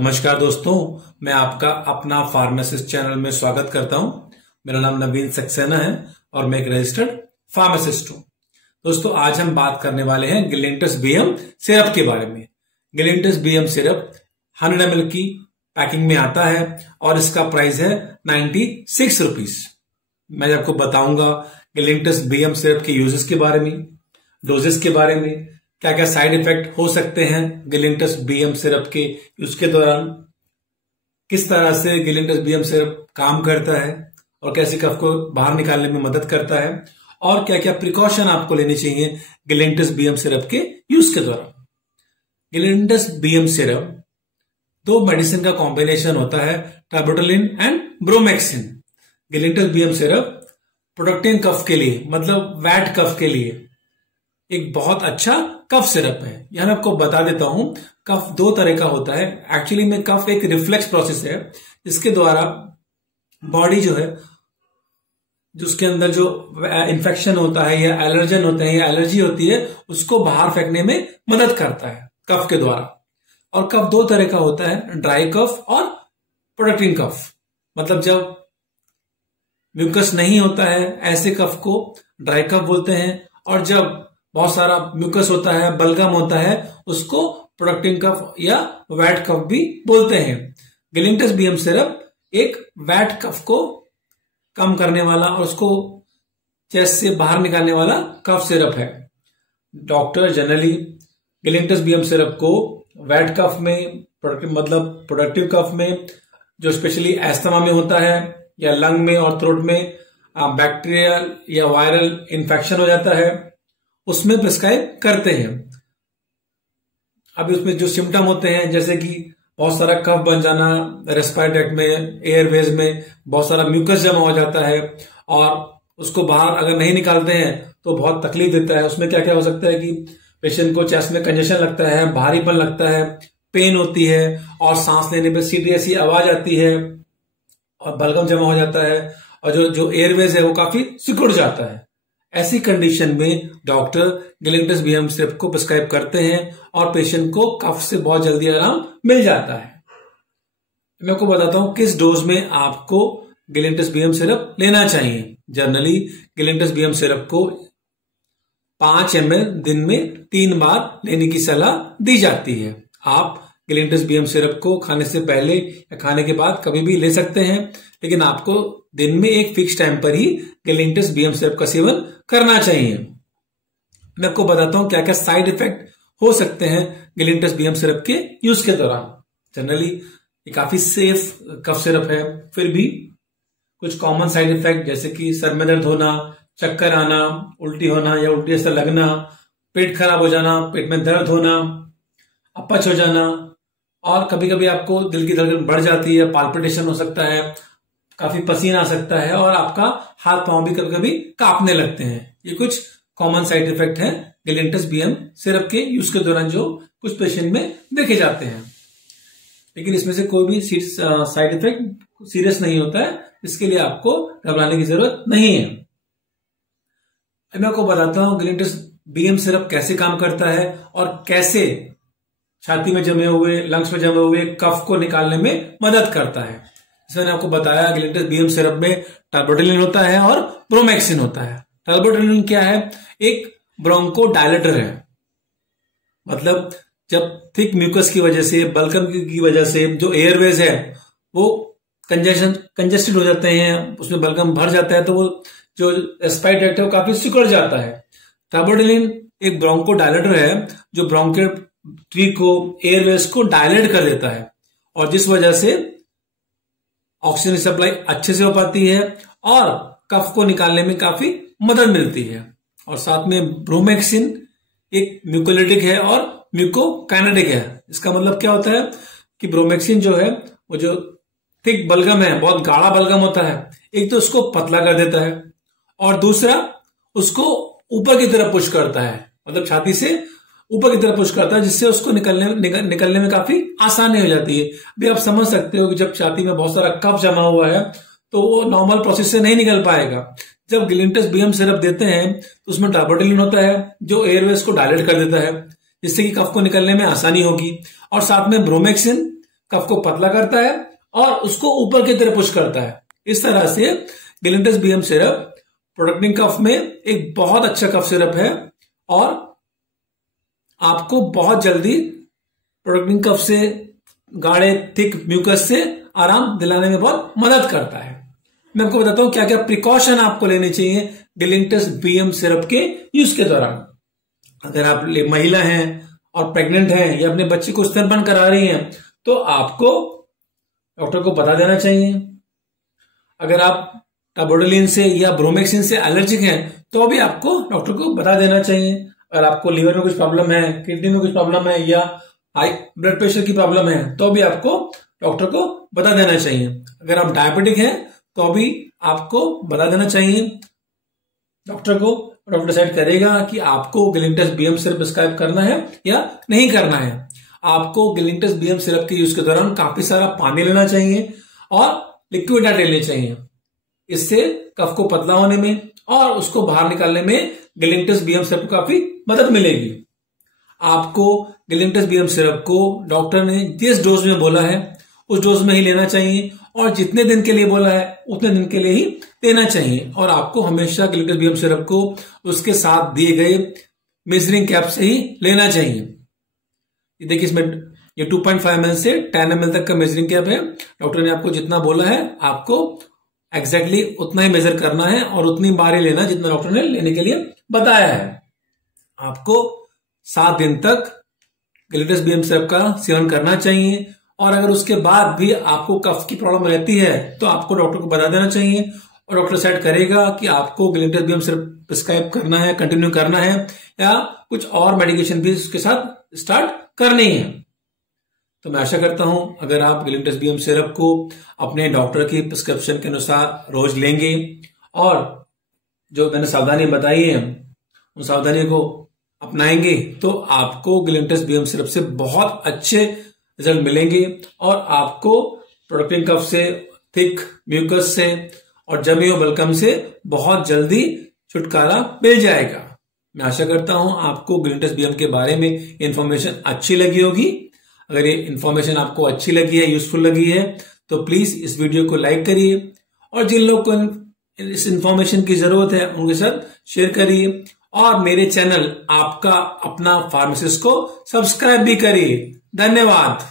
नमस्कार दोस्तों, मैं आपका अपना फार्मासिस्ट चैनल में स्वागत करता हूं। मेरा नाम नवीन सक्सेना है और मैं एक रजिस्टर्ड फार्मासिस्ट हूं। दोस्तों, आज हम बात करने वाले हैं गिलेंटस बीएम सिरप के बारे में। गिलेंटस बीएम सिरप 100 ml की पैकिंग में आता है और इसका प्राइस है 96 रुपीज। मैं आपको बताऊंगा गिलेंटस बीएम सिरप के यूजेस के बारे में, डोजेस के बारे में, क्या क्या साइड इफेक्ट हो सकते हैं गिलेंटस बीएम सिरप के यूज के दौरान, किस तरह से गिलेंटस बीएम सिरप काम करता है और कैसे कफ को बाहर निकालने में मदद करता है, और क्या क्या प्रिकॉशन आपको लेनी चाहिए गिलेंटस बीएम सिरप के यूज के दौरान। गिलेंटस बीएम सिरप दो मेडिसिन का कॉम्बिनेशन होता है, टर्बोटलिन एंड ब्रोमेक्सिन। गिलेंटस बीएम सिरप प्रोडक्टिव कफ के लिए, मतलब वैट कफ के लिए एक बहुत अच्छा कफ सिरप है। यहां मैं आपको बता देता हूं, कफ दो तरह का होता है। एक्चुअली में कफ एक रिफ्लेक्स प्रोसेस है, जिसके द्वारा बॉडी जो है, जिसके अंदर जो इन्फेक्शन होता है या एलर्जन होते हैं या एलर्जी होती है, उसको बाहर फेंकने में मदद करता है कफ के द्वारा। और कफ दो तरह का होता है, ड्राई कफ और प्रोडक्टिव कफ। मतलब जब म्यूकस नहीं होता है, ऐसे कफ को ड्राई कफ बोलते हैं, और जब बहुत सारा म्यूकस होता है, बलगम होता है, उसको प्रोडक्टिव कफ या वैट कफ भी बोलते हैं। गिलेंटस बीएम सिरप एक वैट कफ को कम करने वाला और उसको चेस्ट से बाहर निकालने वाला कफ सिरप है। डॉक्टर जनरली गिलेंटस बीएम सिरप को वैट कफ में, मतलब प्रोडक्टिव कफ में, जो स्पेशली एस्थमा में होता है या लंग में और थ्रोट में बैक्टीरियल या वायरल इन्फेक्शन हो जाता है, उसमें प्रिस्क्राइब करते हैं। अभी उसमें जो सिम्टम होते हैं, जैसे कि बहुत सारा कफ बन जाना, रेस्पिरेटरी ट्रैक्ट में, एयरवेज में बहुत सारा म्यूकस जमा हो जाता है और उसको बाहर अगर नहीं निकालते हैं तो बहुत तकलीफ देता है। उसमें क्या क्या हो सकता है कि पेशेंट को चेस्ट में कंजेशन लगता है, भारीपन लगता है, पेन होती है और सांस लेने में सीधी ऐसी आवाज आती है और बलगम जमा हो जाता है और जो एयरवेज है वो काफी सिकुड़ जाता है। ऐसी कंडीशन में डॉक्टर गिलेंटस बीएम सिरप को प्रिस्क्राइब करते हैं और पेशेंट को कफ से बहुत जल्दी आराम मिल जाता है। मैं आपको बताता हूं किस डोज में आपको गिलेंटस बीएम सिरप लेना चाहिए। जनरली गिलेंटस बीएम सिरप को 5 ml दिन में 3 बार लेने की सलाह दी जाती है। आप गिलेंटस बीएम सिरप को खाने से पहले या खाने के बाद कभी भी ले सकते हैं, लेकिन आपको दिन में एक फिक्स टाइम पर ही गिलेंटस बीएम सिरप का सेवन करना चाहिए। मैं आपको बताता हूं क्या क्या साइड इफेक्ट हो सकते हैं गिलेंटस बीएम सिरप के यूज के दौरान। जनरली ये काफी सेफ कफ सिरप है, फिर भी कुछ कॉमन साइड इफेक्ट जैसे कि सर में दर्द होना, चक्कर आना, उल्टी होना या उल्टी ऐसा लगना, पेट खराब हो जाना, पेट में दर्द होना, अपच हो जाना, और कभी कभी आपको दिल की धड़कन बढ़ जाती है, पाल्पिटेशन हो सकता है, काफी पसीना आ सकता है और आपका हाथ पांव भी कभी कभी कांपने लगते हैं। ये कुछ कॉमन साइड इफेक्ट हैं गिलेंटस बीएम सिरप के यूज के दौरान जो कुछ पेशेंट में देखे जाते हैं, लेकिन इसमें से कोई भी साइड इफेक्ट सीरियस नहीं होता है, इसके लिए आपको घबराने की जरूरत नहीं है। मैं आपको बताता हूं गिलेंटस बीएम सिरप कैसे काम करता है और कैसे छाती में जमे हुए, लंग्स में जमे हुए कफ को निकालने में मदद करता है। जैसे मैंने आपको बताया, गिलेंटस बीएम सिरप में टर्बोटलिन होता है और ब्रोमेक्सिन होता है। टर्बोटलिन क्या है? एक ब्रोंको डायलेटर है। मतलब जब थिक म्यूकस की वजह से, बलगम की वजह से जो एयरवेज है वो कंजेस्टेड हो जाते हैं, उसमें बलगम भर जाता है, तो वो जो रेस्पिरेटरी ट्रैक्ट है वो काफी सिकुड़ जाता है। टर्बोटलिन एक ब्रोंको डायलेटर है जो ब्रोंकेट्री को, एयरवेज को डायलेट कर देता है और जिस वजह से ऑक्सीजन सप्लाई अच्छे से हो पाती है और कफ को निकालने में काफी मदद मिलती है। और साथ में ब्रोमेक्सिन एक म्यूकोलिटिक है और म्यूकोकाइनेटिक है। इसका मतलब क्या होता है कि ब्रोमेक्सिन जो है वो जो थिक बलगम है, बहुत गाढ़ा बलगम होता है, एक तो उसको पतला कर देता है और दूसरा उसको ऊपर की तरफ पुश करता है, मतलब छाती से ऊपर की तरफ पुश करता है, जिससे उसको निकलने में काफी आसानी हो जाती है। अभी आप समझ सकते हो कि जब छाती में बहुत सारा कफ जमा हुआ है तो वो नॉर्मल प्रोसेस से नहीं निकल पाएगा। जब गिलेंटस बीएम सिरप देते हैं तो उसमें टर्बोटलिन होता है जो एयरवेज को डायलेट कर देता है, जिससे कि कफ को निकलने में आसानी होगी। और साथ में ब्रोमेक्सिन कफ को पतला करता है और उसको ऊपर की तरफ पुश करता है। इस तरह से गिलेंटस बीएम सिरप प्रोटेक्टिंग कफ में एक बहुत अच्छा कफ सिरप है और आपको बहुत जल्दी प्रोटेक्टिंग कफ से, गाढ़े थिक म्यूकस से आराम दिलाने में बहुत मदद करता है। मैं आपको बताता हूं क्या क्या प्रिकॉशन आपको लेने चाहिए गिलेंटस बीएम सिरप के यूज के दौरान। अगर आप महिला हैं और प्रेग्नेंट हैं या अपने बच्चे को स्तनपान करा रही हैं तो आपको डॉक्टर को बता देना चाहिए। अगर आप टाबोडोलिन से या ब्रोमेक्सिन से एलर्जिक हैं तो भी आपको डॉक्टर को बता देना चाहिए। अगर आपको लीवर में कुछ प्रॉब्लम है, किडनी में कुछ प्रॉब्लम है या हाई ब्लड प्रेशर की प्रॉब्लम है तो भी आपको डॉक्टर को बता देना चाहिए। अगर आप डायबिटिक हैं तो भी आपको बता देना चाहिए डॉक्टर को। डॉक्टर डिसाइड करेगा कि आपको गिलेंटस बीएम सिरप प्रिस्क्राइब करना है या नहीं करना है। आपको गिलेंटस बीएम सिरप के यूज के दौरान काफी सारा पानी लेना चाहिए और लिक्विड डाइट लेने चाहिए। इससे कफ को पतला होने में और उसको बाहर निकालने में गिलेंटस बीएम सिरप को काफी मदद मिलेगी। आपको गिलेंटस बीएम सिरप को डॉक्टर ने जिस डोज में बोला है उस डोज में ही लेना चाहिए और जितने दिन के लिए बोला है उतने दिन के लिए ही लेना चाहिए। और आपको हमेशा गिलेंटस बीएम सिरप को उसके साथ दिए गए मेजरिंग कैप से ही लेना चाहिए। ये देखिए, इसमें ये 2.5 ml से 10 ml तक का मेजरिंग कैप है। डॉक्टर ने आपको जितना बोला है आपको एग्जैक्टली उतना ही मेजर करना है और उतनी बार ही लेना जितना डॉक्टर ने लेने के लिए बताया है। आपको 7 दिन तक गिलेंटस बीएम सिरप का सेवन करना चाहिए और अगर उसके बाद भी आपको कफ की प्रॉब्लम रहती है तो आपको डॉक्टर को बता देना चाहिए और डॉक्टर डिसाइड करेगा कि आपको गिलेंटस बीएम सिरप प्रिस्क्राइब करना है, कंटिन्यू करना है या कुछ और मेडिकेशन भी उसके साथ स्टार्ट करनी है। तो मैं आशा करता हूं अगर आप गिलेंटस बीएम सिरप को अपने डॉक्टर की प्रिस्क्रिप्शन के अनुसार रोज लेंगे और जो मैंने सावधानी बताई है उन सावधानियों को अपनाएंगे तो आपको गिलेंटस बीएम सिरप से बहुत अच्छे रिजल्ट मिलेंगे और आपको प्रोटेक्टिंग कफ से, थिक म्यूकस से और जमी हुए बलगम से बहुत जल्दी छुटकारा मिल जाएगा। मैं आशा करता हूं आपको गिलेंटस बीएम के बारे में इंफॉर्मेशन अच्छी लगी होगी। अगर ये इंफॉर्मेशन आपको अच्छी लगी है, यूजफुल लगी है तो प्लीज इस वीडियो को लाइक करिए और जिन लोग को इस इंफॉर्मेशन की जरूरत है उनके साथ शेयर करिए और मेरे चैनल आपका अपना फार्मासिस्ट को सब्सक्राइब भी करिए। धन्यवाद।